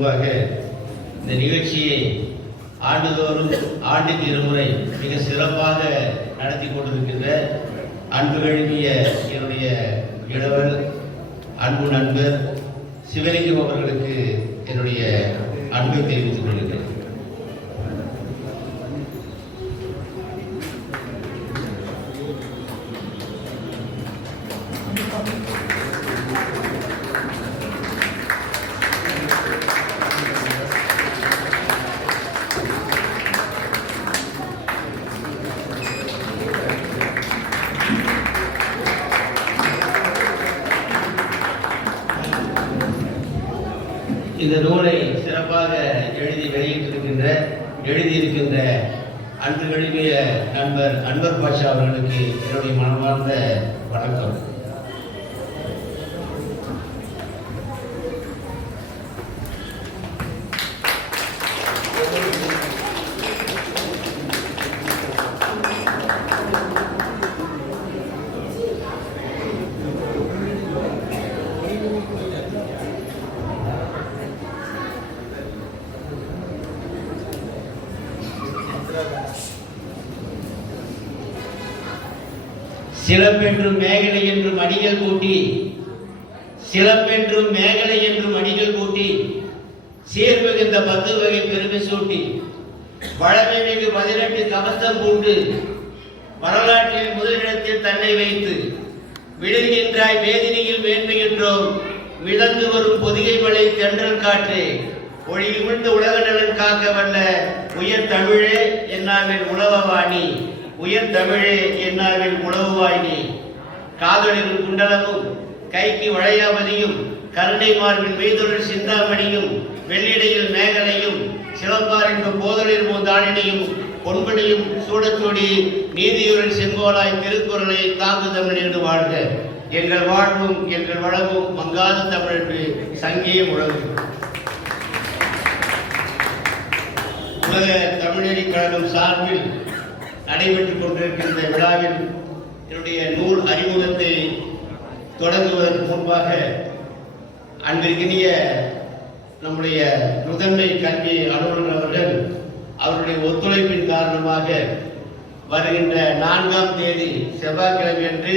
இந்த நிகழ்ச்சியை ஆண்டுதோறும் ஆண்டுக்கு இருமுறை மிக சிறப்பாக நடத்தி கொண்டிருக்கின்ற அன்பு கழுவிய என்னுடைய இளவர் அன்பு நண்பர் சிவலிங்கம் அவர்களுக்கு என்னுடைய அன்பை தெரிவித்துக் கொள்கிறேன். இந்த நூலை சிறப்பாக எழுதியிருக்கின்ற அன்பு கழுவிய நண்பர் அன்வர் பாஷா அவர்களுக்கு என்னுடைய மனமார்ந்த வணக்கம். சிலப்பென்றும் மேகலை என்றும் அடிகள் கூட்டி சிலப்பென்றும் மேகலை என்றும் அடிகள் கூட்டி சீர்மிகுந்த 10 வகை பெருமை சூட்டி பழமை மிகு 18 கவசம் பூண்டு வரலாற்றில் முதலிடத்தில் தன்னை வைத்து விழுகின்றாய் வேதினியில் மேன்மையின்றோம் மிதந்து வரும் பொதிகை மலை தென்றல் காற்று ஒளியுமிழ்ந்த உலக நலன் காக்க வல்ல உயர் தமிழே என்னாவில் உலகவாணி உயர் தமிழே என்னாவில் உழவுவாயினி காதலின் குண்டலமும் கைக்கு வளையாவதியும் கருணை மார்பின் மெய்தொழில் சிந்தாமணியும் வெள்ளிடையில் மேகலையும் சிலம்பாரின் போதலில் மூந்தாளினையும் பொன்படியும் சூடச்சூடி நீதியுடன் செங்கோலாய் திருக்குறளை தாங்கு தமிழ் என்று வாழ்க. எங்கள் வாழ்வும் எங்கள் வளமும் மங்காத தமிழ் சங்கிய முழங்கும். உலக தமிழறி கழகம் சார்பில் நடைபெற்றுக் கொண்டிருக்கின்ற விழாவில் என்னுடைய நூல் அறிமுகத்தை தொடங்குவதற்கு முன்பாக அன்பிற்கினிய நம்முடைய முதன்மை கல்வி அலுவலர் அவர்கள் அவருடைய ஒத்துழைப்பின் காரணமாக வருகின்ற 4ஆம் தேதி செவ்வாய்க்கிழமை அன்று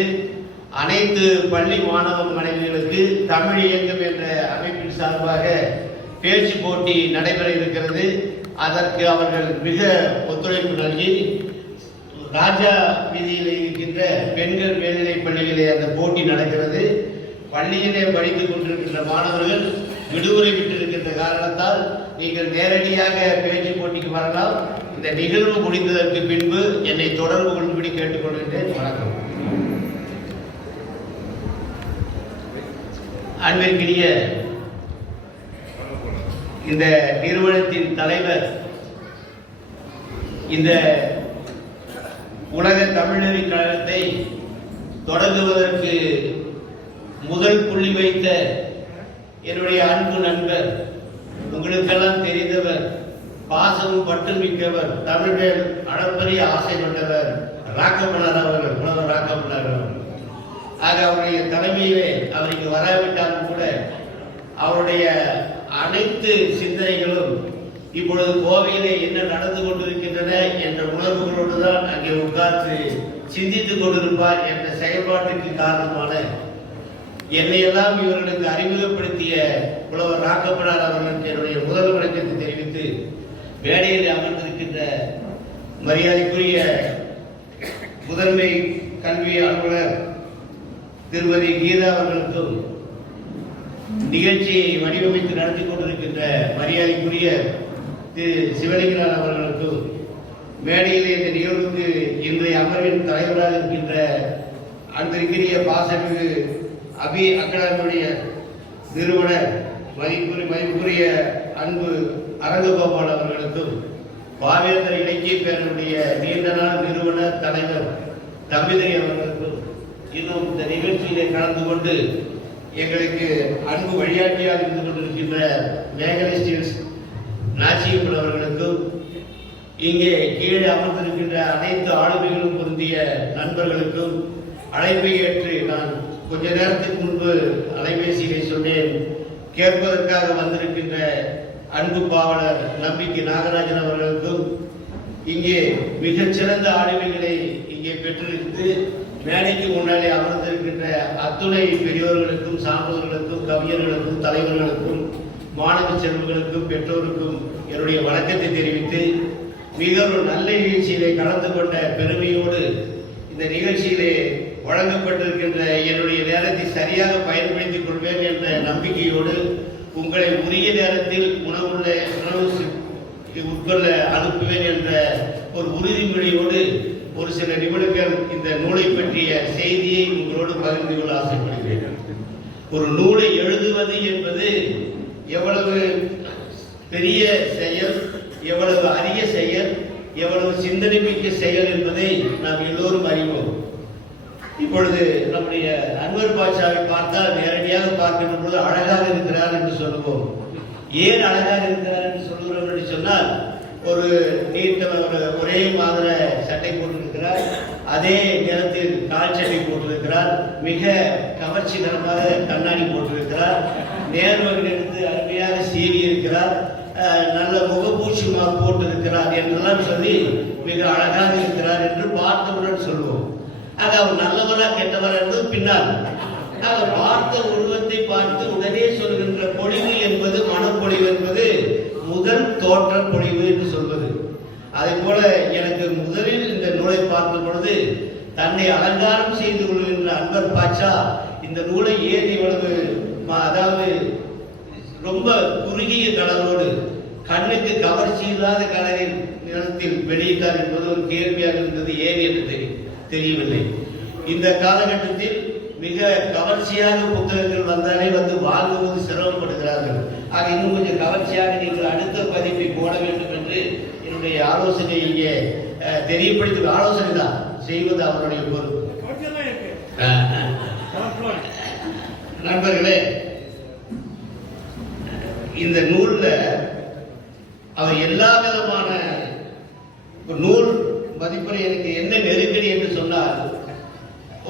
அனைத்து பள்ளி மாணவ மாணவிகளுக்கு தமிழ் இயக்கம் என்ற அமைப்பின் சார்பாக பேச்சு போட்டி நடைபெற இருக்கிறது. அதற்கு அவர்கள் மிக ஒத்துழைப்பு நல்கி ராஜா வீதியில் இருக்கின்ற பெண்கள் மேல்நிலைப் பள்ளியிலே அந்த போட்டி நடக்கிறது. பள்ளியிலே படித்துக் கொண்டிருக்கின்ற மாணவர்கள் விடுமுறை விட்டிருக்கின்ற காரணத்தால் நீங்கள் நேரடியாக பேச்சு போட்டிக்கு வரலாம். இந்த நிகழ்வு முடிந்ததற்கு பின்பு என்னை தொடர்பு கொள்ளும்படி கேட்டுக்கொள்கின்றேன். வணக்கம். அன்பிற்கினிய இந்த நிறுவனத்தின் தலைவர், இந்த உலக தமிழறி கழகத்தை தொடங்குவதற்கு முதல் புள்ளி வைத்த என்னுடைய அன்பு நண்பர், உங்களுக்கெல்லாம் தெரிந்தவர், பாசமும் பட்டு மிக்கவர், தமிழ் மேல் அளப்பரிய ஆசை கொண்டவர் ராக்கப்பனார் அவர்கள், புலவர் ராக்கப்பனார் அவர்கள். ஆக அவருடைய தலைமையிலே அவர் இங்கு வராவிட்டாலும் கூட அவருடைய அனைத்து சிந்தனைகளும் இப்பொழுது கோவையிலே என்ன நடந்து கொண்டிருக்கின்றன என்ற உணர்வுகளோடு தான் அங்கே உட்கார்ந்து சிந்தித்துக் கொண்டிருப்பார் என்ற செயல்பாட்டுக்கு காரணமான என்னையெல்லாம் இவர்களுக்கு அறிமுகப்படுத்திய புலவர் ராக்கப்பனார் அவர்களுக்கு என்னுடைய முதல் வணக்கத்தை தெரிவித்து மேடையில் அமர்ந்திருக்கின்ற மரியாதைக்குரிய முதன்மை கல்வி அலுவலர் திருமதி கீதா அவர்களுக்கும் நிகழ்ச்சியை வடிவமைத்து நடத்தி கொண்டிருக்கின்ற மரியாதைக்குரிய திரு சிவலிங்கன் அவர்களுக்கும் மேடையில் இந்த நிகழ்வுக்கு இன்றைய அமர்வின் தலைவராக இருக்கின்ற அன்பிற்கினிய பாசமிகு அபி அகாடமியுடைய நிறுவனர் மதிப்புரிய அன்பு அரங்ககோபால் அவர்களுக்கும் பாவேந்தர் இலக்கிய பேரனுடைய நீண்ட நாள் நிறுவனர் தலைவர் தம்பிதரி அவர்களுக்கும் இன்னும் இந்த நிகழ்ச்சியிலே கலந்து கொண்டு எங்களுக்கு அன்பு வழிகாட்டியாக இருந்து கொண்டிருக்கின்ற மேகலை ஸ்டீல்ஸ் நாச்சியப்பன் அவர்களுக்கும் இங்கே கீழே அமர்ந்திருக்கின்ற அனைத்து ஆளுமைகளும் பொருந்திய நண்பர்களுக்கும் அழைப்பை ஏற்று நான் கொஞ்ச நேரத்துக்கு முன்பு அலைபேசியிலே சொன்னேன், கேட்பதற்காக வந்திருக்கின்ற அன்பு பாவலர் நம்பிக்கை நாகராஜன் அவர்களுக்கும், இங்கே மிகச்சிறந்த ஆளுமைகளை இங்கே பெற்றிருந்து மேடைக்கு முன்னாலே அமர்ந்திருக்கின்ற அத்துணை பெரியோர்களுக்கும், சான்றோர்களுக்கும், கவிஞர்களுக்கும், தலைவர்களுக்கும், மாணவ செல்வங்களுக்கும், பெற்றோருக்கும் என்னுடைய வணக்கத்தை தெரிவித்து, மிக ஒரு நல்ல நிகழ்ச்சியிலே கலந்து கொண்ட பெருமையோடு இந்த நிகழ்ச்சியிலே வழங்கப்பட்டிருக்கின்ற என்னுடைய நேரத்தை சரியாக பயன்படுத்திக் கொள்வேன் என்ற நம்பிக்கையோடு உங்களை உரிய நேரத்தில் உணவு உட்கொள்ள அனுப்புவேன் என்ற ஒரு உறுதிமொழியோடு ஒரு சில நிமிடங்கள் இந்த நூலை பற்றிய செய்தியை உங்களோடு பகிர்ந்து கொள்ள ஆசைப்படுகிறேன். ஒரு நூலை எழுதுவது என்பது எவ்வளவு பெரிய செயல், எவ்வளவு அரிய செயல், எவ்வளவு சிந்தனைமிக்க செயல் என்பதை நாம் எல்லோரும் அறிவோம். இப்பொழுது நம்முடைய அன்வர் பாட்சாவை பார்த்தால் நேரடியாக பார்க்கின்ற பொழுது அழகாக இருக்கிறார் என்று சொல்லுவோம். ஏன் அழகாக இருக்கிறார் என்று சொல்லுகிறோம் என்று சொன்னால், ஒரு நீட்ட ஒரே மாதிரி சட்டை போட்டிருக்கிறார், அதே நேரத்தில் கால் சட்டை போட்டிருக்கிறார், மிக கவர்ச்சிகரமாக கண்ணாடி போட்டிருக்கிறார், நேர்வர்கள் எடுத்து அருமையாக சீவி இருக்கிறார், நல்ல முகப்பூச்சி போட்டிருக்கிறார் என்றெல்லாம் சொல்லி மிக அழகாக இருக்கிறார் என்று பார்த்தவுடன் சொல்லுவோம். ஆக அவர் நல்லவரா கெட்டவர் என்பது பின்னால். ஆக பார்த்த உருவத்தை பார்த்து உடனே சொல்கின்ற பொழிவு என்பது, மனப்பொழிவு என்பது முதல் தோற்ற பொழிவு என்று சொல்வது. அதே போல எனக்கு முதலில் இந்த நூலை பார்த்த பொழுது தன்னை அலங்காரம் செய்து கொள்கின்ற அன்வர் பாட்சா இந்த நூலை ஏன் இவ்வளவு, அதாவது ரொம்ப குறுகிய கலரோடு கண்ணுக்கு கவர்ச்சி இல்லாத கலரில் நிறத்தில் வெளியிட்டார் என்பது ஒரு கேள்வியாக இருந்தது. ஏன் என்று தெரியவில்லை. இந்த காலகட்டத்தில் மிக கவர்ச்சியாக புத்தகங்கள் வந்தாலே வந்து வாங்குவது சிரமப்படுகிறார்கள். ஆக இன்னும் கொஞ்சம் கவர்ச்சியாக நீங்கள் அடுத்த பதிப்பை போட வேண்டும் என்று என்னுடைய ஆலோசனை இங்கே தெரியப்படுத்த, ஆலோசனை தான் செய்வது அவருடைய பொறுப்பு. நண்பர்களே, இந்த நூல்ல அவர் எல்லா விதமான நூல் மதிப்புரை, எனக்கு என்ன நெருக்கடி என்று சொன்னால்,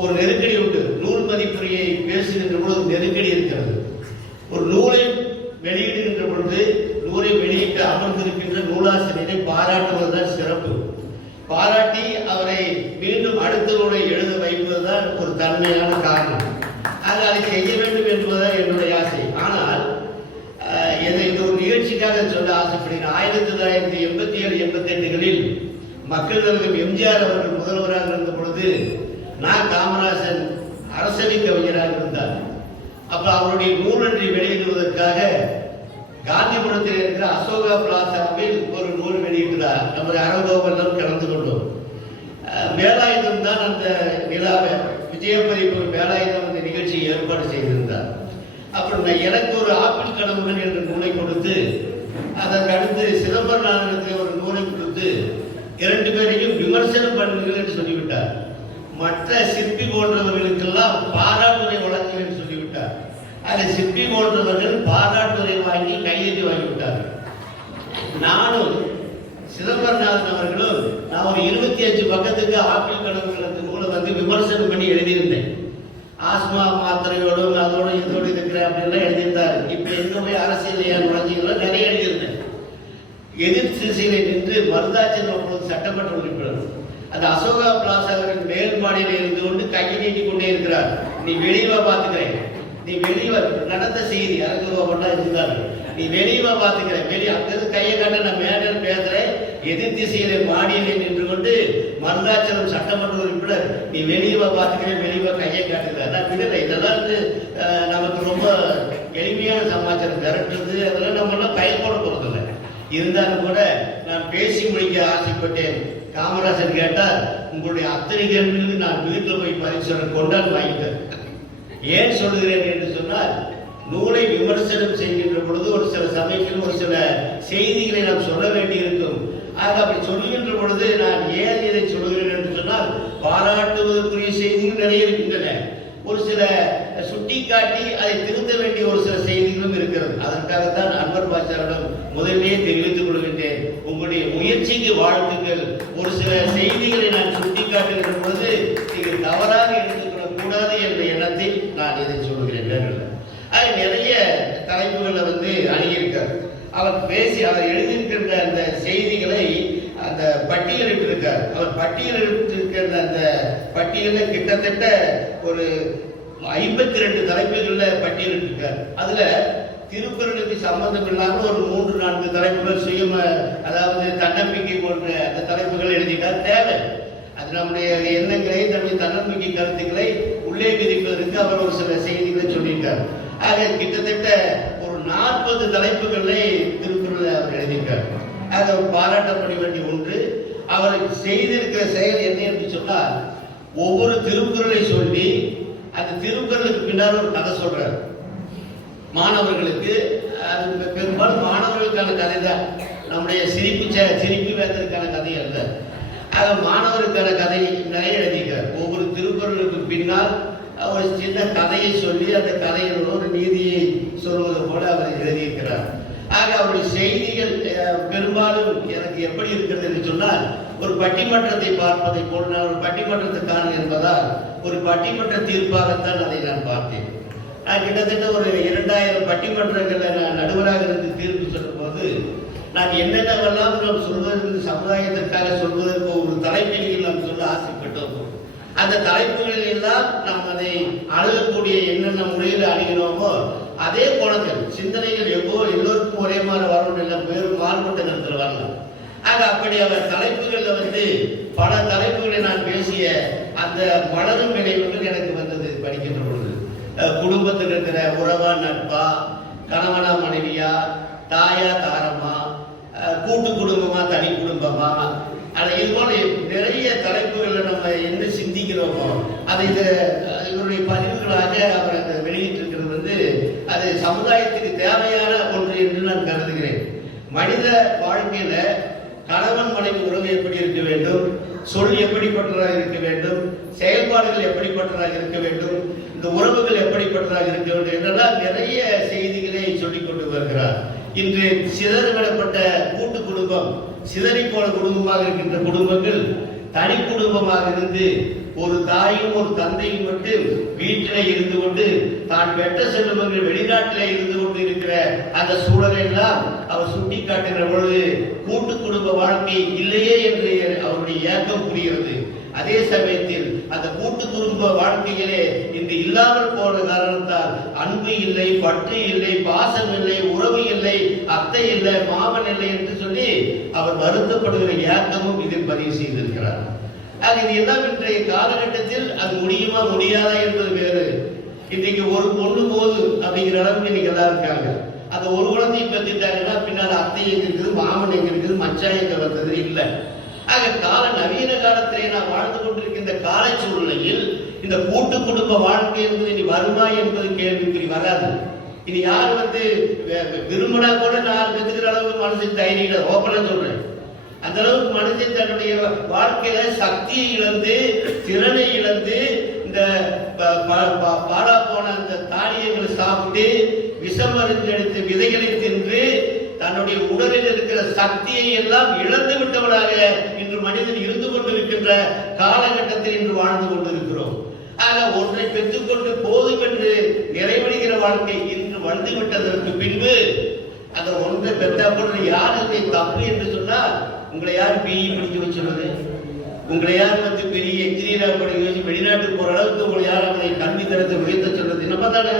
ஒரு நெருக்கடி உண்டு. நூல் மதிப்புரையை பேசுகின்ற பொழுது நெருக்கடி இருக்கிறது. ஒரு நூலை வெளியிடுகின்ற பொழுது நூலை வெளியிட்டு அமர்ந்திருக்கின்ற நூலாசிரியரை பாராட்டுவதுதான் சிறப்பு. பாராட்டி அவரை மீண்டும் அடுத்த நூலை எழுத வைப்பதுதான் ஒரு தன்மையான காரணம். ஆக அதை செய்ய வேண்டும் என்பதுதான் என்னுடைய ஆசை. ஆனால் இந்த ஒரு நிகழ்ச்சிக்காக சொல்ல ஆசைப்படுகிறேன். 1987, 88களில் மக்கள் தலைவர் எம்ஜிஆர் அவர்கள் முதல்வராக இருந்த பொழுது நான் காமராஜன் அரசவை கவிஞராக இருந்தார். அப்ப அவருடைய நூலொன்றை வெளியிடுவதற்காக காந்திபுரத்தில் இருக்கிற அசோகா பிளாசாவில் ஒரு நூல் வெளியிட்டார். நம்ம அனுபவம் கலந்து கொண்டோம். வேலாயுதம் தான் அந்த நிலாவை விஜயபதிப்பு வேலாயுதம் அந்த நிகழ்ச்சியை ஏற்பாடு செய்திருந்தார். அப்புறம் எனக்கு ஒரு ஆப்பிள் கனவுகள் என்ற நூலை கொடுத்து, அதற்கு அடுத்து சிதம்பரநாதனத்தில் ஒரு நூலை கொடுத்து, 2 பேரையும் விமர்சனம் பண்ணுங்கள் என்று சொல்லிவிட்டார். மற்ற சிற்பி போன்றவர்களுக்கெல்லாம் பாராட்டுரை வழங்குங்கள் என்று சொல்லிவிட்டார். அதை சிற்பி போன்றவர்கள் பாராட்டுரை வாங்கி கையெழுத்து வாங்கிவிட்டார்கள். நானும் சிதம்பரநாதன் அவர்களும் நான் ஒரு 25 பக்கத்துக்கு ஆப்பிள் கனவுகள் அந்த நூலை வந்து விமர்சனம் பண்ணி எழுதியிருந்தேன். ஆஸ்மா மாத்திரையோடும் அதோட இதோடு இருக்கிறேன் அப்படின்லாம் எழுதியிருந்தார். இப்ப எங்க போய் அரசியல் நுழைஞ்சிகளோ நிறைய எழுதியிருந்தேன். எதிர் திசையில நின்று மருதாச்சலம் சட்டமன்ற உறுப்பினர் அந்த அசோகா பிளாசாவின் மேல் மாடியில் இருந்து கொண்டு கையை நீட்டி கொண்டே இருக்கிறார். நீ வெளியவா பாத்துக்கிறேன், நீ வெளியவா, நடந்த செய்தி அரசுவா இருந்தாரு, நீ வெளியவா பாத்துக்கிறேன், வெளியே அங்கிருந்து கையை காட்ட நான் மேடல் பேசுறேன். எதிர் திசையில மாடியிலே நின்று கொண்டு மருதாச்சலம் சட்டமன்ற உறுப்பினர் நீ வெளியவா பாத்துக்கிறேன், வெளியவா கையை காட்டுகிறார். நான் விடலை. இதெல்லாம் வந்து நமக்கு ரொம்ப எளிமையான சமாச்சாரம், விரட்டுறது அதெல்லாம் நம்ம எல்லாம் பயன்பட போறதில்லை. இருந்தாலும் கூட நான் பேசி முடிக்க ஆசைப்பட்டேன். காமராஜர் கேட்டார், உங்களுடைய அத்தனை கேள்விகளுக்கு நான் வீட்டில் போய் பரிசோதனை கொண்டாந்து வாங்கிட்டேன். ஏன் சொல்லுகிறேன் என்று சொன்னால், நூலை விமர்சனம் செய்கின்ற பொழுது ஒரு சில சமயத்தில் ஒரு சில செய்திகளை நாம் சொல்ல வேண்டியிருக்கும். ஆக அப்படி சொல்லுகின்ற பொழுது நான் ஏன் இதை சொல்லுகிறேன் என்று சொன்னால், பாராட்டுவதற்குரிய செய்திகள் நிறைய இருக்கின்றன. ஒரு சில சுட்டி காட்டி அதை திருத்த வேண்டிய ஒரு சில செய்திகளும் இருக்கிறது. அதற்காகத்தான் அன்வர் பாட்சாவிடம் முதலிலே தெரிவித்துக் கொள்கின்றேன். உங்களுடைய முயற்சிக்கு வாழ்த்துக்கள். ஒரு சில செய்திகளை நான் சுட்டி காட்டுகின்ற பொழுது நீங்கள் தவறாக எடுத்துக்கொள்ளக் கூடாது என்ற எண்ணத்தில் நான் இதை சொல்லுகிறேன். அது நிறைய தலைப்புகளை வந்து அணுகியிருக்கார். அவர் எழுதியிருக்கின்ற அந்த செய்திகளை அந்த பட்டியலிட்டிருக்கார். அவர் பட்டியலிட்டிருக்கிற அந்த பட்டியலில் கிட்டத்தட்ட ஒரு 52 தலைப்புகள்ல பட்டியலிட்டிருக்கார். அதுல திருக்குறளுக்கு சம்பந்தம் இல்லாமல் ஒரு 3-4 தலைப்புகள் சுயம, அதாவது தன்னம்பிக்கை போன்ற அந்த தலைப்புகள் எழுதிட்டார். தேவை அது நம்முடைய எண்ணங்களை, நம்முடைய தன்னம்பிக்கை கருத்துக்களை உள்ளே விதிப்பதற்கு அவர் ஒரு சில செய்திகளை சொல்லியிருக்கார். ஆக கிட்டத்தட்ட ஒரு 40 தலைப்புகளை திருக்குறளை அவர் எழுதியிருக்கார். ஆக பாராட்டப்பட வேண்டிய ஒன்று, அவர் செய்திருக்கிற செயல் என்ன என்று சொன்னால், ஒவ்வொரு திருக்குறளை சொல்லி அந்த திருக்குறளுக்கு பின்னால் ஒரு கதை சொல்றார் மாணவர்களுக்கு. அது பெரும்பாலும் மாணவர்களுக்கான கதை தான், நம்முடைய சிரிப்பு வேந்தருக்கான கதை அல்ல. ஆக மாணவருக்கான கதை நிறைய எழுதியிருக்கார். ஒவ்வொரு திருக்குறளுக்கு பின்னால் ஒரு சின்ன கதையை சொல்லி அந்த கதையில் ஒரு நீதியை சொல்வது போல அவர் எழுதியிருக்கிறார். ஆக அவருடைய செய்திகள் பெரும்பாலும் எனக்கு எப்படி இருக்கிறது என்று சொன்னால், ஒரு பட்டிமன்றத்தை பார்ப்பதை போல் நான் ஒரு பட்டிமன்றத்துக்கான என்பதால் ஒரு பட்டிமன்ற தீர்ப்பாகத்தான் அதை நான் பார்த்தேன். நான் கிட்டத்தட்ட ஒரு 2000 பட்டிமன்றங்களில் நான் நடுவராக இருந்து தீர்ப்பு சொல்லும் போது, நான் என்னென்னவெல்லாம் நாம் சொல்வதற்கு, சமுதாயத்திற்காக சொல்வதற்கு ஒரு தலைப்பில் நாம் சொல்ல ஆசைப்பட்டோம். அந்த தலைப்புகளில் எல்லாம் நாம் அதை அணுகக்கூடிய என்னென்ன முறையில் அணுகினோமோ அதே கோணத்தில் சிந்தனைகள் எல்லோருக்கும் ஒரே மாதிரி வரணும், இல்லை வேறு மாறுபட்ட கருத்தில் வரலாம். ஆக அப்படி அவர் தலைப்புகளில் பல தலைப்புகளை நான் பேசிய அந்த மலரும் விளைவுகள் எனக்கு வந்தது படிக்கின்ற பொழுது. குடும்பத்தில் இருக்கிற உறவா நட்பா, கணவனா மனைவியா, தாயா தாரமா, கூட்டு குடும்பமா தனி குடும்பமா, இது போல நிறைய தலைப்புகளை நம்ம என்ன சிந்திக்கிறோமோ அதை இவருடைய பதிவுகளாக அவர் அந்த வெளியிட்டிருக்கிறது அது சமுதாயத்துக்கு தேவையான ஒன்று என்று நான் கருதுகிறேன். மனித வாழ்க்கையில கணவன் மனைவி உறவு எப்படி இருக்க வேண்டும், சொல் எப்படிப்பட்டதாக இருக்க வேண்டும், செயல்பாடுகள் எப்படிப்பட்டதாக இருக்க வேண்டும், இந்த உறவுகள் எப்படிப்பட்டதாக இருக்க வேண்டும் என்றெல்லாம் நிறைய செய்திகளை சொல்லிக் கொண்டு வருகிறார். இன்று சிதறிவிடப்பட்ட கூட்டு குடும்பம், சிதறி போன குடும்பமாக இருக்கின்ற குடும்பங்கள் தனி குடும்பமாக இருந்து ஒரு தாயும் ஒரு தந்தையும் மட்டும் வீட்டிலே இருந்து கொண்டு தான் வெட்ட செல்வங்கள் வெளிநாட்டிலே இருந்து கொண்டு இருக்கிற அந்த சூழலை எல்லாம் அவர் சுட்டி காட்டுகிற பொழுது கூட்டு குடும்ப வாழ்க்கை இல்லையே என்று அவருடைய ஏக்கம் புரிகிறது. அதே சமயத்தில் அந்த கூட்டு குடும்ப வாழ்க்கையிலே இன்று இல்லாமல் போன காரணத்தால் அன்பு இல்லை, பற்று இல்லை, பாசம் இல்லை, உறவு இல்லை, அத்தை இல்லை, மாமன் இல்லை என்று சொல்லி அவர் வருத்தப்படுகிற ஏக்கமும் இதில் பதிவு செய்திருக்கிறார். இது எல்லாம் இன்றைய காலகட்டத்தில் அது முடியுமா முடியாதா என்பது வேறு. இன்றைக்கு ஒரு பொண்ணு போது அப்படிங்கிற அளவுக்கு இன்னைக்கு எல்லாம் இருக்காங்க. அந்த ஒரு குழந்தையை பெற்றுட்டாங்கன்னா பின்னால் அத்தை எங்க இருக்குது, மாமன் எங்க இருக்குது, மச்சான் எங்க வந்தது இல்லை. ஆக நவீன காலத்திலே நாம் வாழ்ந்து கொண்டிருக்கின்ற கால சூழ்நிலையில் இந்த கூட்டு குடும்ப வாழ்க்கை என்பது இனி வருமா என்பது கேள்விக்குறி வராது. இனி யார் விரும்பினா கூட நான் பெற்றுக்கிற அளவுக்கு மனசின் தைரியம் ஓப்பனா சொல்றேன். அந்த அளவுக்கு மனுஷன் தன்னுடைய வாழ்க்கையில சக்தியை இழந்து, திறனை இழந்து, இந்த பாலா போன அந்த தானியங்களை சாப்பிட்டு விஷம் மருந்தெடுத்து விதைகளை தின்று தன்னுடைய உடலில் இருக்கிற சக்தியை எல்லாம் இழந்து விட்டவனாக இன்று மனிதன் இருந்து கொண்டிருக்கின்ற காலகட்டத்தில் இன்று வாழ்ந்து கொண்டிருக்கிறோம். ஆக ஒன்றை பெற்றுக்கொண்டு போதும் என்று நிறைவடைகிற வாழ்க்கை இன்று வந்து விட்டதற்கு பின்பு அந்த ஒன்றை பெற்றா கூட யாருக்கு தப்பு என்று சொன்னால், உங்களை யார் பிஇ படிக்க வச்சுள்ளது, உங்களை யார் பெரிய என்ஜினியராக படிக்க வச்சு வெளிநாட்டுக்கு போற அளவுக்கு உங்களை யார் அவனை கல்வி தரத்தை உயர்த்த சொல்றது நம்ம தானே.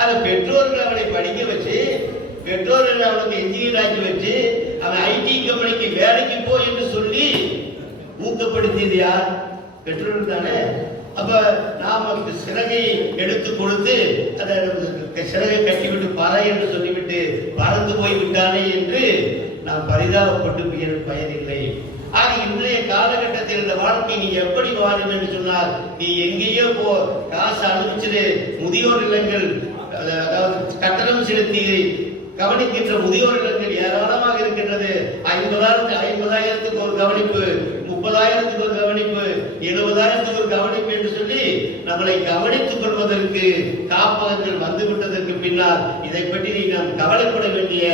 அதை பெற்றோர்கள் அவனை படிக்க வச்சு, பெற்றோர்கள் அவனுக்கு என்ஜினியர் ஆக்கி வச்சு அவன் ஐடி கம்பெனிக்கு வேலைக்கு போ என்று சொல்லி ஊக்கப்படுத்தியது யார்? பெற்றோர்கள் தானே. அப்ப நாம சிறகை எடுத்து கொடுத்து அதை சிறகை கட்டிவிட்டு பறை என்று சொல்லிவிட்டு பறந்து போய் விட்டானே என்று நாம் பரிதாபப்பட்டு பயனில்லை. ஆக இன்றைய காலகட்டத்தில் இந்த வாழ்க்கை நீ எப்படி வாழும் என்று சொன்னால், நீ எங்கேயோ போ, காசு அனுப்பிச்சிடு, முதியோர் இல்லங்கள் அதாவது கட்டணம் செலுத்தி கவனிக்கின்ற முதியோர் இல்லங்கள் ஏராளமாக இருக்கின்றது. 50,000க்கு ஒரு கவனிப்பு, 30,000க்கு ஒரு கவனிப்பு, 70,000க்கு ஒரு கவனிப்பு என்று சொல்லி நம்மளை கவனித்துக் கொள்வதற்கு காப்பகங்கள் வந்துவிட்டதற்கு பின்னால் இதை பற்றி நாம் கவலைப்பட வேண்டிய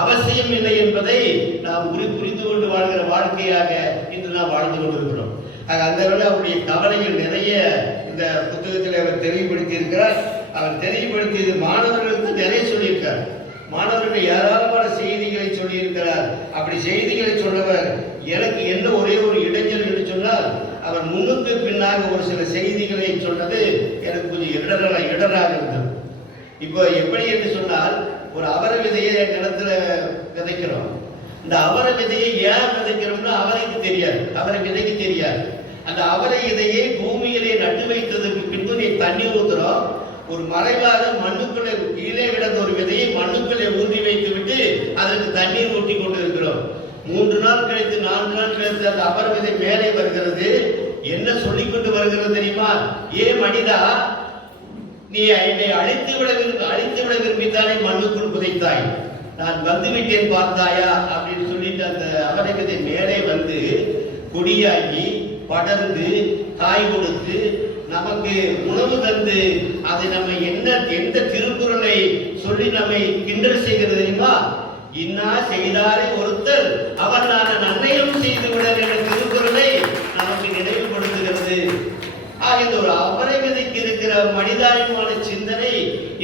அவசியம் இல்லை என்பதை நாம் புரிந்து கொண்டு வாழ்கிற வாழ்க்கையாக இன்று நாம் வாழ்ந்து கொண்டிருக்கிறோம். அந்த வேளை அவருடைய கவலைகள் நிறைய இந்த புத்தகத்தில் அவர் தெளிவுபடுத்தி இருக்கிறார். அவர் தெளிவுபடுத்தியது மாணவர்களுக்கு நிறைய சொல்லியிருக்கார். மாணவர்கள் ஏராளமான செய்திகளை சொல்லியிருக்கிறார். அப்படி செய்திகளை சொன்னவர் எனக்கு என்ன ஒரே ஒரு இடைஞ்சல் என்று சொன்னால், அவர் முன்னுக்கு பின்னாக ஒரு சில செய்திகளை சொன்னது எனக்கு கொஞ்சம் இடராக இருந்தது. இப்போ எப்படி என்று சொன்னால், ஒரு அவரை விதையை நிலத்துல விதைக்கிறோம். இந்த அவரை விதையை ஏன் விதைக்கிறோம்னா அவரைக்கு தெரியாது, அவரை விதைக்கு தெரியாது. அந்த அவரை விதையை பூமியிலே நட்டு வைத்ததுக்கு பின்பு நீ தண்ணி ஊத்துறோம். ஒரு மறைவாக மண்ணுக்குள்ளே கீழே விடந்த ஒரு விதையை மண்ணுக்குள்ளே ஊன்றி வைத்து விட்டு அதற்கு தண்ணீர் ஊட்டி கொண்டு இருக்கிறோம். 3 நாள் கழித்து 4 நாள் கழித்து அந்த அவரை விதை மேலே வருகிறது. என்ன சொல்லிக் கொண்டு வருகிறது தெரியுமா? ஏ மனிதா, நீ என்னை அழித்து விட விரும்பித்தானே மண்ணுக்குள் புதைத்தாய், நான் வந்து விட்டேன் பார்த்தாயா அப்படின்னு சொல்லிட்டு அந்த அவரை விதை மேலே வந்து கொடியாகி படர்ந்து காய் கொடுத்து நமக்கு உணவு தந்து அதை நம்ம எந்த திருக்குறளை சொல்லி நம்மை கிண்டல் செய்கிறது தெரியுமா? இன்னா செய்தாரை ஒருத்தர் அவர் நான் நன்மையும் செய்து விட என்ற திருக்குறளை நமக்கு நினைவுபடுத்துகிறது. இந்த ஒரு அவரை விதைக்கு இருக்கிற மனிதாயமான சிந்தனை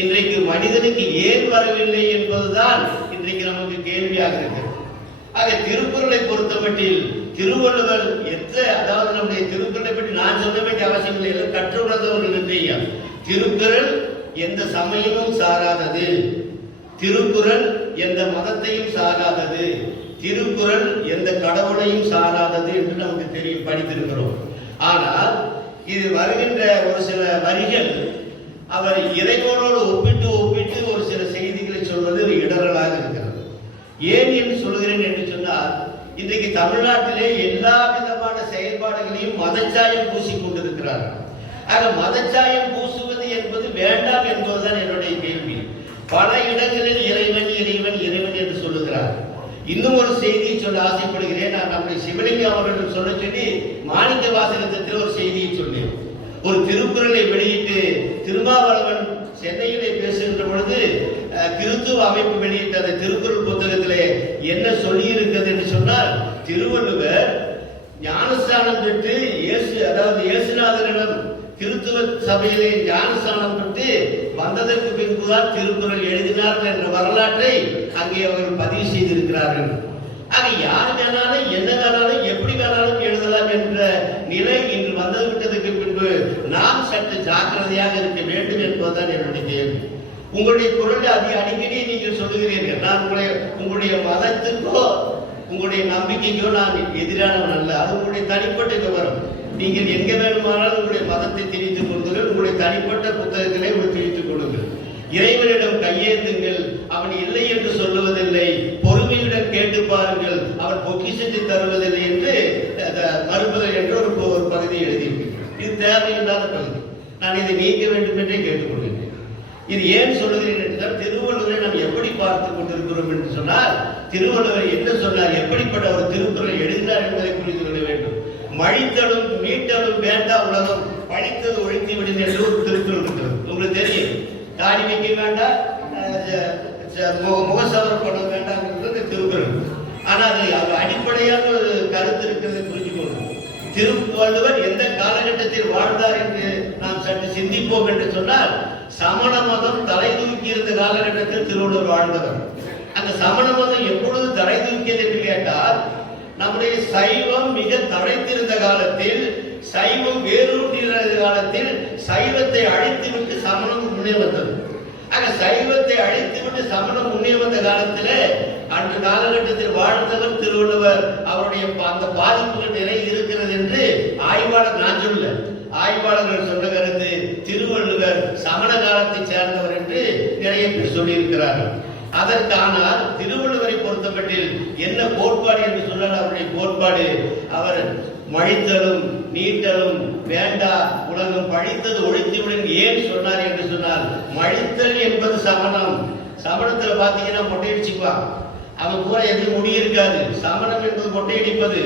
இன்றைக்கு மனிதனுக்கு ஏன் வரவில்லை என்பதுதான் இன்றைக்கு நமக்கு கேள்வியாக இருக்கிறது. ஆக திருக்குறளை பொறுத்தமட்டில் திருவள்ளுவர் அதாவது நம்முடைய திருக்குறளை பற்றி நான் சொல்ல வேண்டிய அவசியம் இல்லை, கற்று உணர்ந்தவர்கள் இல்லையா. திருக்குறள் எந்த சமயமும் சாராதது, திருக்குறள் எந்த மதத்தையும் சாராதது, திருக்குறள் எந்த கடவுளையும் சாராதது என்று நமக்கு தெரியும், படித்திருக்கிறோம். ஆனால் இது வருகின்ற ஒரு சில வரிகள் அவர் இறைவனோடு ஒப்பிட்டு ஒரு சில செய்திகளை சொல்வது இடரலாக இருக்கிறது. ஏன் என்று சொல்கிறேன் என்று சொன்னால், இன்றைக்கு தமிழ்நாட்டிலே எல்லா விதமான செயல்பாடுகளையும் மதச்சாயம் பூசிக் கொண்டிருக்கிறார்கள். ஆக மதச்சாயம் பூசுவது என்பது வேண்டாம் என்பதுதான் என்னுடைய கேள்வி. பல இடங்களில் இறைவன் இறைவன் இறைவன் என்று சொல்லுகிறார். இன்னும் ஒரு செய்தியை சொல்ல ஆசைப்படுகிறேன். நான் நம்முடைய சிவலிங்கம் அவர்கள் சொல்ல சொல்லி மாணிக்க வாசகத்தில் ஒரு செய்தியை சொன்னேன். ஒரு திருக்குறளை வெளியிட்டு திருமாவளவன் சென்னையிலே பேசுகின்ற பொழுது கிறிஸ்துவ அமைப்பு வெளியிட்ட அந்த திருக்குறள் புத்தகத்திலே என்ன சொல்லி இருக்கிறது என்று சொன்னால், திருவள்ளுவர் ஞானஸ்தானம் பெற்று இயேசுநாதரிடம் கிறிஸ்துவ சபையிலே ஞானஸ்தானம் பெற்று வந்ததற்கு பின்புதான் திருக்குறள் எழுதினார்கள் என்ற வரலாற்றை அங்கே அவர்கள் பதிவு செய்திருக்கிறார்கள். ஆக யார் வேணாலும் என்ன வேணாலும் எப்படி வேணாலும் எழுதலாம் என்ற நிலை இன்று வந்து விட்டதற்கு பின்பு நாம் சற்று ஜாக்கிரதையாக இருக்க வேண்டும் என்பதுதான் என்னுடைய கேள்வி. உங்களுடைய குரலை அடிக்கடி நீங்கள் சொல்லுகிறீர்கள், நான் உங்களுடைய மதத்திற்கோ உங்களுடைய நம்பிக்கைக்கோ நான் எதிரானவன் அல்ல, அது உங்களுடைய தனிப்பட்ட விவரம். நீங்கள் எங்க வேணுமானாலும் உங்களுடைய மதத்தை திணித்துக் கொள்ளுங்கள், உங்களுடைய தனிப்பட்ட புத்தகத்திலே திணித்துக் கொள்ளுங்கள். இறைவனிடம் கையேந்துங்கள், அவன் இல்லை என்று சொல்லுவதில்லை, பொறுமையுடன் கேட்டு பாருங்கள், அவன் பொக்கிஷத்தை தருவதில்லை என்று மறுப்பதில் என்று ஒரு பகுதி எழுதியிருக்கிறேன். இது தேவையில்லாத பகுதி, நான் இதை நீக்க வேண்டும் என்றே கேட்டுக்கொள்கிறேன். இது ஏன் சொல்லுகிறேன் என்றால், திருவள்ளுவரை நாம் எப்படி பார்த்துக் கொண்டிருக்கிறோம் என்று சொன்னால், திருவள்ளுவர் என்ன சொன்னார், எப்படிப்பட்ட ஒரு திருக்குறளை எழுதினார் என்பதை புரிந்து கொள்ள வேண்டும். மழித்தலும் மீட்டலும் வேண்டா உலகம், பழித்தது ஒழித்து விடும் என்று ஒரு திருக்குறள் இருக்கிறது. உங்களுக்கு தெரியும், தாடி வைக்க வேண்டாம், முகசவரம் பண்ண வேண்டாம் என்பது திருக்குறள். ஆனால் அது அடிப்படையான ஒரு கருத்து இருக்கிறது, புரிஞ்சுக்கணும். திருவள்ளுவர் எந்த காலகட்டத்தில் வாழ்ந்தார் என்று நாம் சற்று சிந்திப்போம் என்று சொன்னால், சமண மதம் தலை தூக்கி இருந்த காலகட்டத்தில் திருவள்ளுவர் வாழ்ந்தவர். அந்த சமண மதம் எப்பொழுது தலை தூக்கியது என்று கேட்டால், நம்முடைய சைவம் மிக தழைத்திருந்த காலத்தில், சைவம் வேரூன்றியிருந்த காலத்தில் சைவத்தை அழித்துவிட்டு சமணம் முன்னே வந்தது. ஆக சைவத்தை அழித்துவிட்டு சமணம் முன்னே வந்த காலத்தில் அந்த காலகட்டத்தில் வாழ்ந்தவர் திருவள்ளுவர். அவருடைய அந்த பாதிப்புகள் நிறைய இருக்கிறது என்று ஆய்வாளர், நான் சொல்ல, ஆய்வாளர்கள் சொன்ன கருத்து திருவள்ளுவர் சமண காலத்தை சேர்ந்தவர் என்று நிறைய பேர் சொல்லியிருக்கிறார்கள். அதற்கானால் திருவள்ளுவரை பொறுத்தமட்டில் என்ன கோட்பாடு என்று சொன்னால், அவருடைய கோட்பாடு, அவர் மழித்தலும் நீட்டலும் வேண்டா உலகம் பழித்தது ஒழித்துவிடும் ஏன் சொன்னார் என்று சொன்னால், மழித்தல் என்பது சமணம். சமணத்துல பாத்தீங்கன்னா மொட்டையடிச்சுக்குவான், அவன் கூட எதுவும் முடியிருக்காது. சமணம் என்பது மொட்டையடிப்பது,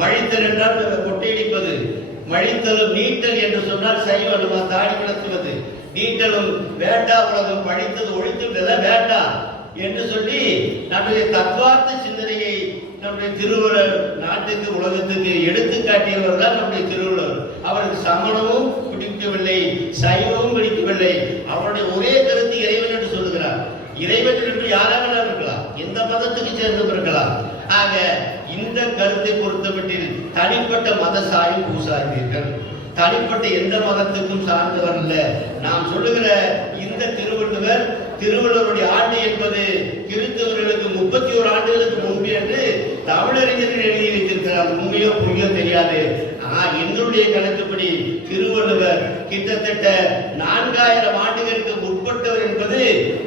மழித்தல் என்றால் மொட்டையடிப்பது. மழித்தலும் நீட்டல் என்று சொன்னால் சைவம் தாடி கிடத்துவது. நீட்டலும் வேண்டா உலகம் பழித்தது ஒழித்துவிட வேண்டா என்று சொல்லி நம்முடைய தத்துவார்த்த சிந்தனையை நம்முடைய திருவள்ளுவர் நாட்டுக்கு உலகத்துக்கு எடுத்து காட்டியவர் தான் நம்முடைய திருவள்ளுவர். அவருக்கு சமணமும் பிடிக்கவில்லை, சைவமும் பிடிக்கவில்லை. அவருடைய ஒரே கருத்து இறைவன் என்று சொல்லுகிறார். இறைவன் என்று யாராக இருக்கலாம், எந்த மதத்துக்கு சேர்ந்தும் இருக்கலாம். ஆக இந்த கருத்தை பொறுத்தமட்டில் தனிப்பட்ட மத சாயம் பூசாதீர்கள். தனிப்பட்ட எந்த மதத்துக்கும் சார்ந்தவர் அல்ல. நாம் சொல்லுகிற இந்த திருவள்ளுவருடைய ஆண்டு என்பது கிறிஸ்தவர்களுக்கு 31 ஆண்டுகளுக்கு முன்பு என்று தமிழறிஞர்கள் எழுதி வைத்திருக்கிறார். உண்மையோ பொய்யோ தெரியாது. எங்களுடைய கணக்குப்படி திருவள்ளுவர் கிட்டத்தட்ட 4000 ஆண்டுகளுக்கு முற்பட்டவர் என்பது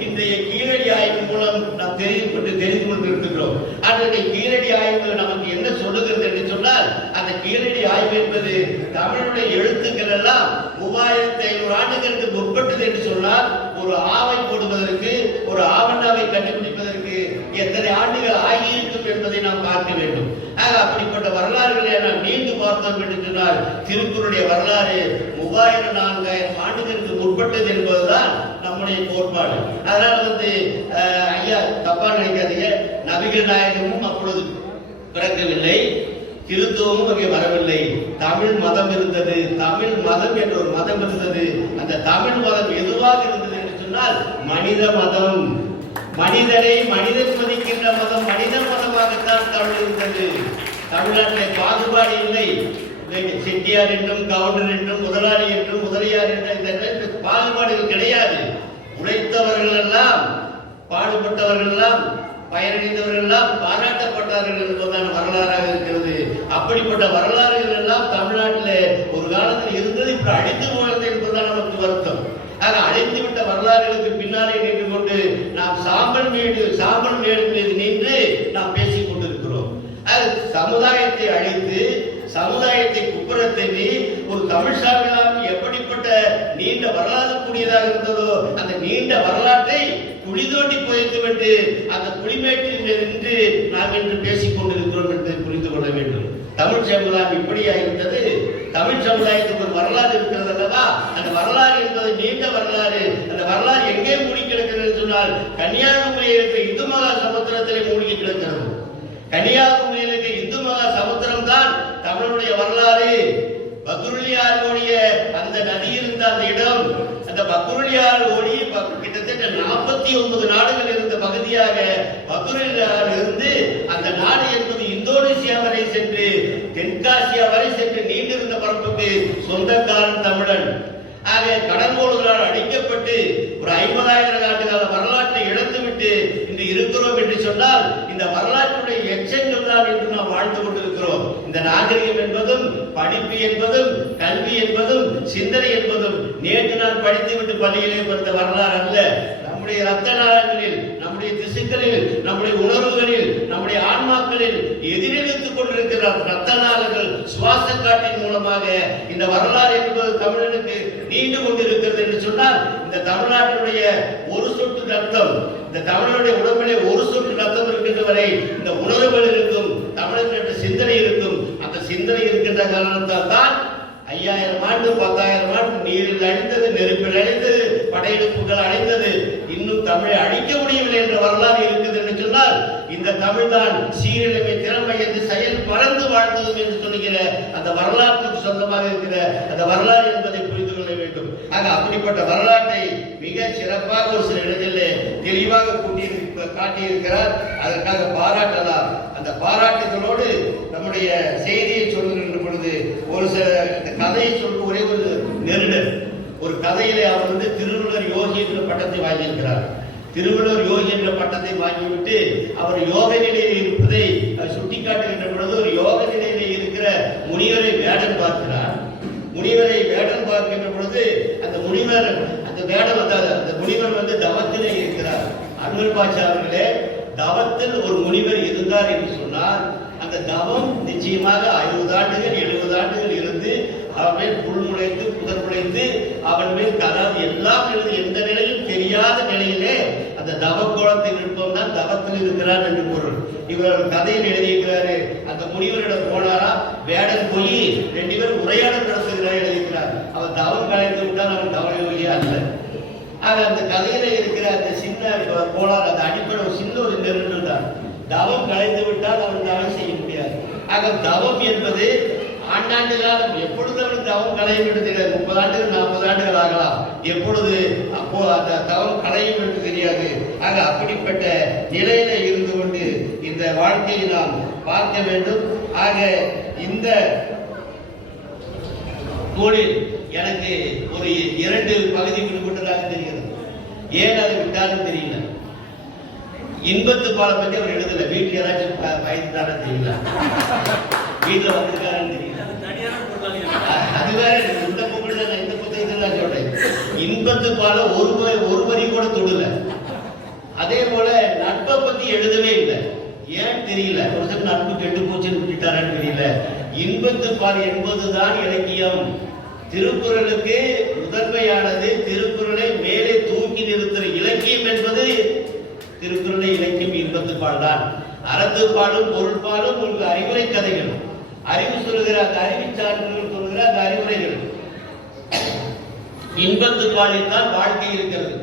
இன்றைய கீழடி ஆய்வு மூலம் நாம் தெரிந்து கொண்டிருக்கிறோம். அன்றைய கீழடி ஆய்வு நமக்கு என்ன சொல்லுகிறது என்று சொன்னால், அந்த கீழடி ஆய்வு என்பது தமிழுடைய எழுத்துக்கள் எல்லாம் 3500 ஆண்டுகளுக்கு முற்பட்டது என்று சொன்னால், ஒரு ஆவை போடுவதற்கு, ஒரு ஆவணாவை கண்டுபிடிப்பதற்கு எத்தனை ஆண்டுகள் ஆகியிருக்கும் என்பதை நாம் பார்க்க வேண்டும். அப்படிப்பட்ட வரலாறுகளை நாம் நீண்டு பார்த்தோம் என்று சொன்னால், திருக்குறளுடைய வரலாறு 3000-4000 ஆண்டுகளுக்கு முற்பட்டது என்பதுதான் நம்முடைய கோட்பாடு. அதனால ஐயா தப்பா நினைக்காதீங்க, நபிகள் நாயகமும் அப்பொழுது பிறக்கவில்லை, கிறிஸ்துவமும் அங்கே வரவில்லை. தமிழ் மதம் இருந்தது. தமிழ் மதம் என்ற ஒரு மதம் இருந்தது. அந்த தமிழ் மதம் எதுவாக இருந்தது என்று சொன்னால் மனித மதம். மனிதனை மனிதன் மதிக்கின்ற மதம் மனித மதமாகத்தான் தமிழ் இருந்தது. தமிழ்நாட்டில் பாகுபாடு இல்லை. செட்டியார் என்றும் கவுண்டர் என்றும் முதலாளி என்றும் முதலியார் என்ற பாகுபாடுகள் கிடையாது. உழைத்தவர்கள் எல்லாம், பாடுபட்டவர்கள் எல்லாம், பயனடைந்தவர்கள் எல்லாம் பாராட்டப்பட்டார்கள் என்பதுதான் வரலாறாக இருக்கிறது. அப்படிப்பட்ட வரலாறுகள் எல்லாம் தமிழ்நாட்டில் ஒரு காலத்தில் இருந்தது, இப்ப அழிந்து போனது என்பதுதான் நமக்கு வருத்தம். அழிந்து விட்ட வரலாறுகளுக்கு பின்னாலே நின்று கொண்டு நாம் சாம்பல் மேடு மீது நின்று நாம் பேசிக் கொண்டிருக்கிறோம். சமுதாயத்தை அழித்து, சமுதாயத்தை குப்புறத்தெறி ஒரு தமிழ் சாமியாம் எப்படிப்பட்ட நீண்ட வரலாறு கூடியதாக இருந்ததோ அந்த நீண்ட வரலாற்றை குழி தோண்டி புதைத்துவிட்டு அந்த குடிமேட்டில் நின்று நாம் இன்று பேசிக் கொண்டிருக்கிறோம் என்று புரிந்து கொள்ள வேண்டும். தமிழ் சமுதாயம் இப்படியா இருந்தது? தமிழ் சமுதாயத்துக்கு ஒரு வரலாறு இருக்கிறது அல்லவா? அந்த வரலாறு என்பது நீண்ட வரலாறு. அந்த வரலாறு எங்கே மூடி கிடக்கிறது சொன்னால், கன்னியாகுமரியில் இருக்கிற இந்து மகா சமுத்திரத்திலே மூழ்கி கிடக்கிறது. கன்னியாகுமரியில் இருக்கிற இந்து மகா சமுத்திரம் தான் தமிழுடைய வரலாறு. பக்ருலியார் ஓடிய அந்த நதி இருந்த அந்த இடம், அந்த பக்ருலியார் ஓடி கிட்டத்தட்ட 49 நாடுகள் இருந்த பகுதியாக பக்ருலியார் இருந்து அந்த நாடு என்பது இந்தோனேசியா வரை சென்று தென்காசியா வரை சென்று நீண்டிருந்த பரப்புக்கு சொந்தக்காரன் தமிழன். ஆக கடன்போடுகளால் அடிக்கப்பட்டு ஒரு 50,000 ஆண்டுகால வரலாற்றை இழந்துவிட்டு இன்று இருக்கிறோம் என்று சொன்னால், இந்த வரலாற்றுடைய எச்சங்கள் தான் என்று நாம் வாழ்ந்து கொண்டிருக்கிறோம். இந்த நாகரிகம் என்பதும், படிப்பு என்பதும், கல்வி என்பதும், சிந்தனை என்பதும் நேற்று நான் படித்துவிட்டு பள்ளியிலே வந்த வரலாறு அல்ல. நம்முடைய ரத்த நாளங்களில், நம்முடைய திசுக்களில், நம்முடைய உணர்வுகளில், நம்முடைய ஆன்மாக்களில் எதிரெடுத்துக் கொண்டிருக்கிற ரத்த நாளங்கள் சுவாச காற்றின் மூலமாக இந்த வரலாறு என்பது தமிழனுக்கு நீண்டு கொண்டிருக்கிறது என்று சொன்னால், இந்த தமிழ்நாட்டினுடைய ஒரு சொட்டு ரத்தம், இந்த தமிழனுடைய உடம்பிலே ஒரு சொட்டு ரத்தம் இருக்கின்ற வரை இந்த உணர்வுகள் இருக்கும், தமிழன் என்ற சிந்தனை இருக்கும். அந்த சிந்தனை இருக்கின்ற காரணத்தால் தான் 5000 ஆண்டு 10,000 ஆண்டு நீரில் அழிந்தது, நெருப்பில் அழிந்தது, படையெடுப்புகள் அடைந்தது, இன்னும் தமிழை அழிக்க முடியவில்லை என்ற வரலாறு இருக்குது என்று சொன்னால், இந்த தமிழ் தான் சீரழிமை திறமை என்று செயல் மறந்து வாழ்ந்தது என்று சொல்லுகிற அந்த வரலாற்றுக்கு சொந்தமாக இருக்கிற அந்த வரலாறு என்பதை புரிந்து கொள்ள வேண்டும். அப்படிப்பட்ட வரலாற்றை மிக சிறப்பாக ஒரு சில இடங்களிலே தெளிவாக காட்டியிருக்கிறார். அதற்காக பாராட்டலாம். அந்த பாராட்டுகளோடு நம்முடைய செய்தியை சொல்லுகின்ற பொழுது ஒரு சில கதையை சொல்ல ஒரே ஒரு நெருடல். ஒரு கதையிலே அவர் திருவள்ளுவர் யோகி என்ற பட்டத்தை வாங்கியிருக்கிறார். திருவள்ளுவர் யோகி என்ற பட்டத்தை வாங்கிவிட்டு அவர் யோக நிலையில் இருப்பதை சுட்டிக்காட்டுகின்ற பொழுது ஒரு யோக நிலையிலே இருக்கிற முனிவரை வேடம் பார்க்கிறார். முனிவரை வேடம் பார்க்கின்ற பொழுது அந்த முனிவர் அந்த வேடம் அந்த முனிவர் தவத்திலே இருக்கிறார். அன்வர் பாட்சா அவர்களே, தவத்தில் ஒரு முனிவர் இருந்தார் என்று சொன்னார், அந்த தவம் நிச்சயமாக 60 ஆண்டுகள் 70 ஆண்டுகள் இருந்து அவன் மேல் புல் முளைத்து புதர் முளைத்து அவன் மேல் கதாவது எல்லாம் இருந்து எந்த நிலையும் தெரியாத நிலையிலே அந்த தவ கோலத்தில் இருப்பவன் தான் தவத்தில் இருக்கிறான் என்று பொருள். இவர் கதையில் எழுதியிருக்கிறாரு. அந்த முனிவரிடம் போனாரா, வேடன் போய் 2 பேர் உரையாடல் நடத்துகிறார் எழுதியிருக்கிறார். அவன் தவம் கலைந்து விட்டால் அவன் தவயோகியா அல்ல. ஆக அந்த கதையில இருக்கிற அந்த சின்ன கோளாறு, அந்த அடிப்படை சின்ன ஒரு நெருடல் தான். தவம் கலைந்து விட்டால் அவன் தவம் செய்ய முடியாது. ஆக தவம் என்பது ஆண்டாண்டு காலம், எப்பொழுது அவன் தவம் கலையும் என்று தெரியாது. 30 ஆண்டுகள் 40 ஆண்டுகள் ஆகலாம். எப்பொழுது அப்போ அந்த தவம் கலையும் என்று தெரியாது. ஆக அப்படிப்பட்ட நிலையில இருந்து கொண்டு இந்த வாழ்க்கையை நாம் பார்க்க வேண்டும். ஆக இந்த நூலில் எனக்கு ஒரு 2 பகுதி குறிப்பிட்டதாக தெரிகிறது. ஏன் அதை விட்டாலும் தெரியல. இன்பத்து பாலை பற்றி அவர் எழுதல. வீட்டில் ஏதாச்சும் பயந்துட்டாரா தெரியல, வீட்டில் வந்திருக்காருன்னு தெரியல. அது வேற. இந்த புத்தகத்தில் இந்த புத்தகத்தில் நான் சொல்றேன், இன்பத்து பாலை ஒரு வரி கூட தொடல. அதே போல நட்பை பத்தி எழுதவே இல்லை. ஏன் தெரியல. ஒரு சில நட்பு கெட்டு போச்சுன்னு விட்டுட்டாரான்னு தெரியல. இன்பத்து பால் என்பதுதான் இலக்கியம். திருக்குறளுக்கு முதன்மையானது, திருக்குறளை மேலே தூக்கி நிறுத்துற இலக்கியம் என்பது திருக்குறளை இலக்கியம் இன்பத்துப்பால் தான். அறத்துப்பாலும் பொருட்பாலும் உங்களுக்கு அறிவுரை கதைகள், அறிவு சொல்லுகிற அந்த அறிவு சான்றுகள் சொல்லுகிற அந்த அறிவுரைகள். இன்பத்துப்பாலில் தான் வாழ்க்கை இருக்கிறது.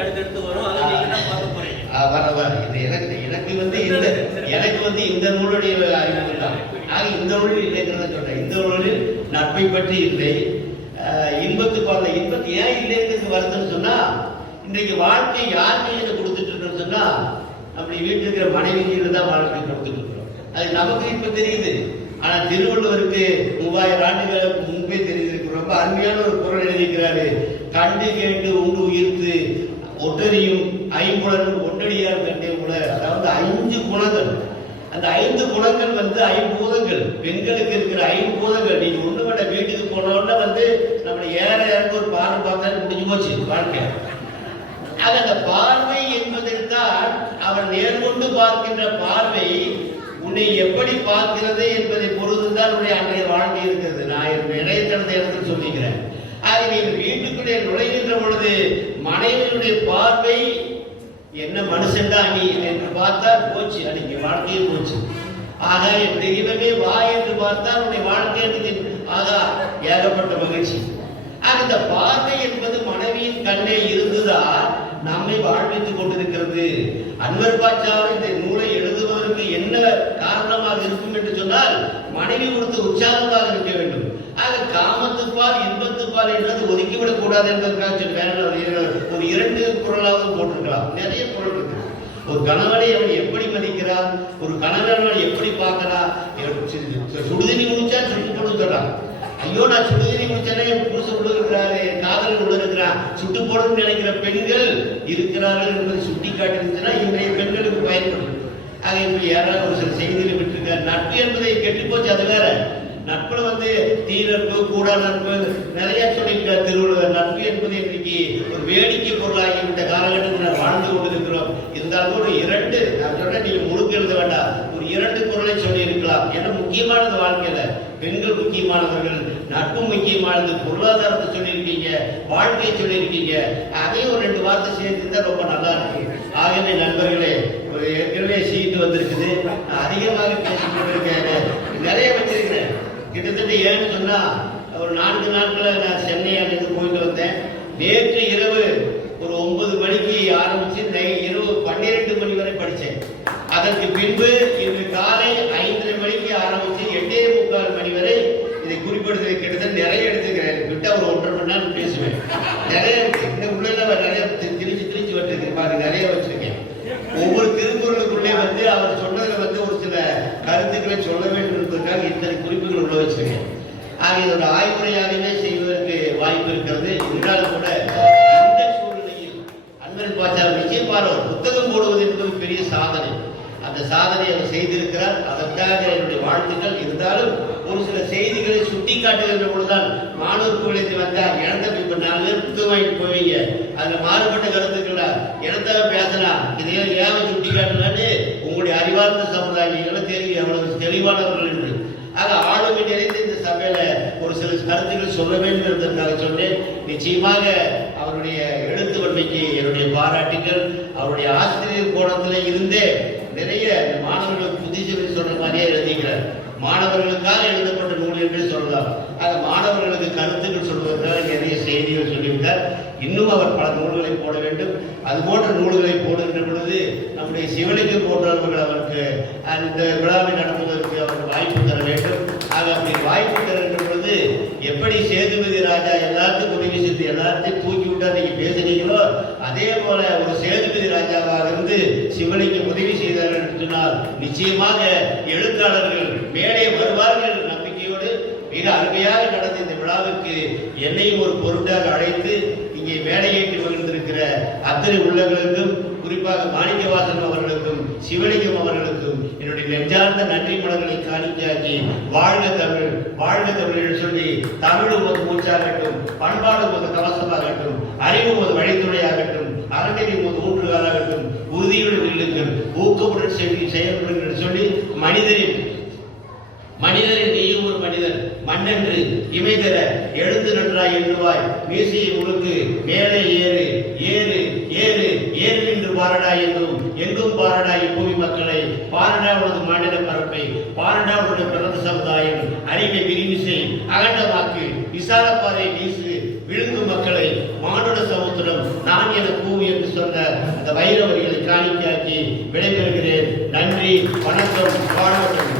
அடுத்தடுத்து வரும். எனக்கு வந்து இந்த நூலுடைய அறிவு தான். இந்த நூலில் இல்லைங்கிறத சொல்றேன். இந்த நூலில் நட்பை பற்றி இல்லை. இன்பத்துப்பால் இன்பத்து ஏன் இல்லைங்கிறது வருதுன்னு சொன்னா, இன்றைக்கு வாழ்க்கை யார் கையில கொடுத்துட்டு இருக்கோம்னு சொன்னா, அப்படி வீட்டில் இருக்கிற மனைவி கையில தான் வாழ்க்கை கொடுத்துட்டு இருக்கிறோம். அது நமக்கு இப்ப தெரியுது. ஆனா திருவள்ளுவருக்கு 3000 ஆண்டுகளுக்கு முன்பே தெரிஞ்சிருக்கு. ரொம்ப அருமையான ஒரு குறள் எழுதியிருக்கிறாரு. கண்டு கேட்டு உண்டு உயிர்த்து ஒட்டறியும் ஐம்புலனும் ஒட்டடியார் கண்டே உல. அதாவது 5 குணங்கள். அந்த 5 குணங்கள் வந்து 5 பூதங்கள். பெண்களுக்கு இருக்கிற 5 பூதங்கள். நீங்க ஒண்ணு விட வீட்டுக்கு போனோம்னா வந்து நம்ம ஏற ஒரு பார்வை பார்த்தா முடிஞ்சு போச்சு வாழ்க்கை. அந்த பார்வை என்பதற்கான் அவன் நேர்கொண்டு பார்க்கின்ற பார்வை உன்னை எப்படி பார்க்கிறது என்பதை பொறுத்துதான் உன்னுடைய அன்றைய வாழ்க்கை இருக்கிறது. நான் இணையதளத்தை எடுத்து சொல்லிக்கிறேன். ஆக நீங்க வீட்டுக்குள்ளே நுழைகின்ற பொழுது மனைவியுடைய பார்வை என்ன மனுஷன்டா நீ என்று பார்த்தா போச்சு, அன்னைக்கு வாழ்க்கையே போச்சு. ஆக தெய்வமே வா என்று பார்த்தால் உன்னுடைய வாழ்க்கை ஆகா ஏகப்பட்ட மகிழ்ச்சி. அந்த பார்வை என்பது மனைவியின் கண்ணே இருந்துதான் நம்மை வாழ்வித்துக் கொண்டிருக்கிறது. அன்வர் பாட்சாவை இந்த நூலை எழுதுவதற்கு என்ன காரணமாக இருக்கும் என்று சொன்னால், மனைவி கொடுத்து உற்சாகமாக இருக்க வேண்டும். ஆக காமத்துப்பால் இன்பத்துப்பால் என்றது ஒதுக்கிவிடக் கூடாது என்பதற்காக ஒரு 2 குறளாவது போட்டிருக்கலாம். நிறைய குறள் இருக்கு. ஒரு கணவனை அவன் எப்படி மதிக்கிறான், ஒரு கணவனை எப்படி பார்க்கிறான். சுடுதண்ணி குடிச்சா சுட்டு போடுறான். ஐயோ நான் சுடுதண்ணி குடிச்சேன்னா என் புருஷன் உள்ளுகிறாரு, என் காதலன் உள்ளுகிறான், சுட்டு போடணும்னு நினைக்கிற பெண்கள் இருக்கிறார்கள் என்பதை சுட்டி காட்டிருந்துச்சுன்னா இன்றைய பெண்களுக்கு பயன்படும். ஆக இப்ப யாராவது ஒரு சில செய்திகளை விட்டுருக்காரு. நட்பு என்பதை கெட்டு போச்சு, அது வேற. நட்புல வந்து தீ நட்பு கூட நட்பு நிறைய சொல்லியிருக்கார் திருவள்ளுவர். நட்பு என்பது இன்றைக்கு ஒரு வேடிக்கை பொருளாகிவிட்ட காலகட்டத்தில் வாழ்ந்து கொண்டிருக்கிறோம். இருந்தாலும் ஒரு 2 நான் சொல்றேன், நீங்க முழுக்க எழுத வேண்டாம், ஒரு 2 குறளை சொல்லி இருக்கலாம். ஏன்னா முக்கியமானது வாழ்க்கையில பெண்கள் முக்கியமானவர்கள், நட்பு முக்கியமானது, பொருளாதாரத்தை சொல்லியிருக்கீங்க, வாழ்க்கையை சொல்லியிருக்கீங்க. அதையும் ஒரு 2 வார்த்தை சேர்த்துதான் ரொம்ப நல்லா இருக்கு. ஆகவே நண்பர்களே, ஒரு ஏற்கனவே சீட்டு வந்திருக்குது. நான் அதிகமாக பேசிட்டு இருக்கேன், நிறைய வச்சிருக்கிறேன். கிட்டத்தட்ட ஏன்னு சொன்னா ஒரு 4 நாட்கள நான் சென்னை அங்கிருந்து போயிட்டு வந்தேன். நேற்று இரவு ஒரு 9 மணிக்கு ஆரம்பிச்சு இரவு 12 மணி வரை படித்தேன். அதற்கு பின்பு இன்று காலை 5:30 மணிக்கு ஆரம்பிச்சு 8:45 மணி வரை இதை குறிப்பிடுறது. கிட்டத்தட்ட நிறைய எடுத்துக்கிறேன். விட்டா ஒரு 1.5 மணி நேரம் பேசுவேன். நிறைய இருக்கு. இந்த உள்ள நிறைய திரிச்சு வச்சிருக்கேன் பாருங்க, நிறைய வச்சிருக்கேன். ஒவ்வொரு திருக்குறளுக்குள்ளே வந்து அவர் சொன்னதுல வந்து ஒரு சில கருத்துக்களை சொல்ல வேண்டும் என்பதற்காக இத்தனை குறிப்புகள் உள்ள வச்சிருக்கேன். ஆக இது ஒரு ஆய்வுரையாகவே செய்வதற்கு வாய்ப்பு இருக்கிறது. இருந்தாலும் கூட இந்த சூழ்நிலையில் அன்வர் பாட்சா நிச்சயமாக புத்தகம் போடுவது என்பது பெரிய சாதனை. அந்த சாதனையை அவர் செய்திருக்கிறார். அதற்காக என்னுடைய வாழ்த்துக்கள். இருந்தாலும் ஒரு சில செய்திகளை சுட்டி காட்டுகின்ற பொழுதுதான் மாணவர் குழுத்தை வந்தால் இழந்த இப்ப 4 பேர் புத்தகம் வாங்கிட்டு போவீங்க, அதுல மாறுபட்ட கருத்துக்கள இனத்தாக பேசலாம். இதையெல்லாம் ஏன் சுட்டி காட்டலான்னு உங்களுடைய அறிவார்ந்த சமுதாயங்களும் தெரியும் அவ்வளவு தெளிவானவர்கள் என்று. ஆக ஆளுமை நிறைந்த இந்த சபையில ஒரு சில கருத்துக்கள் சொல்ல வேண்டும் என்பதற்காக சொன்னேன். நிச்சயமாக அவருடைய எழுத்து வன்மைக்கு என்னுடைய பாராட்டுகள். அவருடைய ஆசிரியர் கோணத்தில் இருந்தே நிறைய மாணவர்களுக்கு புத்திசெவி சொல்ற மாதிரியே எழுதிக்கிறார். மாணவர்களுக்காக எழுதப்பட்ட நூல் என்று சொல்லலாம். ஆக மாணவர்களுக்கு கருத்துக்கள் சொல்வதற்காக நிறைய செய்திகள் சொல்லிவிட்டார். இன்னும் அவர் பல நூல்களை போட வேண்டும். அது போன்ற நூல்களை போடுகின்ற பொழுது நம்முடைய சிவலிங்கம் போன்றவர்கள் அவருக்கு அந்த விழாவை நடத்துவதற்கு அவருக்கு வாய்ப்பு தர வேண்டும். ஆக அப்படி வாய்ப்பு தருகின்ற பொழுது எப்படி சேதுபதி ராஜா எல்லாத்துக்கும் உதவி செய்து எல்லாத்தையும் தூக்கி விட்டா நீங்க பேசுறீங்களோ அதே போல ஒரு சேதுபதி ராஜாவாக இருந்து சிவனுக்கு உதவி செய்தார்கள் என்று சொன்னால் நிச்சயமாக எழுத்தாளர்கள் மேலே வருவார்கள் என்ற நம்பிக்கையோடு மிக அருமையாக நடந்த இந்த விழாவுக்கு என்னையும் ஒரு பொருட்டாக அழைத்து இங்கே மேடையேற்றி மகிழ்ந்திருக்கிற அத்தனை உள்ளங்களுக்கும் குறிப்பாக மாணிக்கவாசன் அவர்களுக்கும் சிவலிங்கம் அவர்களுக்கும் என்னுடைய நெஞ்சார்ந்த நன்றி மலர்களை காணிக்கையாக்கி வாழ்க தமிழ் என்று சொல்லி தமிழ் ஒரு மூச்சாகட்டும், பண்பாடு ஒரு கவசமாகட்டும், அறிவு ஒரு வழித்துணையாகட்டும், அறநெறி ஒரு ஊன்றுகாலாகட்டும், உறுதியுடன் நில்லுங்கள், ஊக்கமுடன் செயல்படுங்கள் என்று சொல்லி மனிதரின் நீயும் ஒரு மனிதன் மண்ணென்று இமைதர எழுந்து நன்றாய் எண்ணுவாய் மீசையை முழுக்கு மேலே ஏறு ஏறு ஏறு ஏறு என்று பாரடா என்றும் எங்கும் பாரடா இப்பூமி மக்களை பாரடா உனது மாநில பரப்பை பாரடா உனது பிறந்த சமுதாயம் அறிவை விரிவு செய் அகண்டமாக்கு விசால பாதை வீசு விழுங்கு மக்களை மானுட சமுத்திரம் நான் என பூமி என்று சொன்ன அந்த வைரவர்களை காணிக்கையாக்கி விடைபெறுகிறேன். நன்றி, வணக்கம், வாழ்வட்டம்.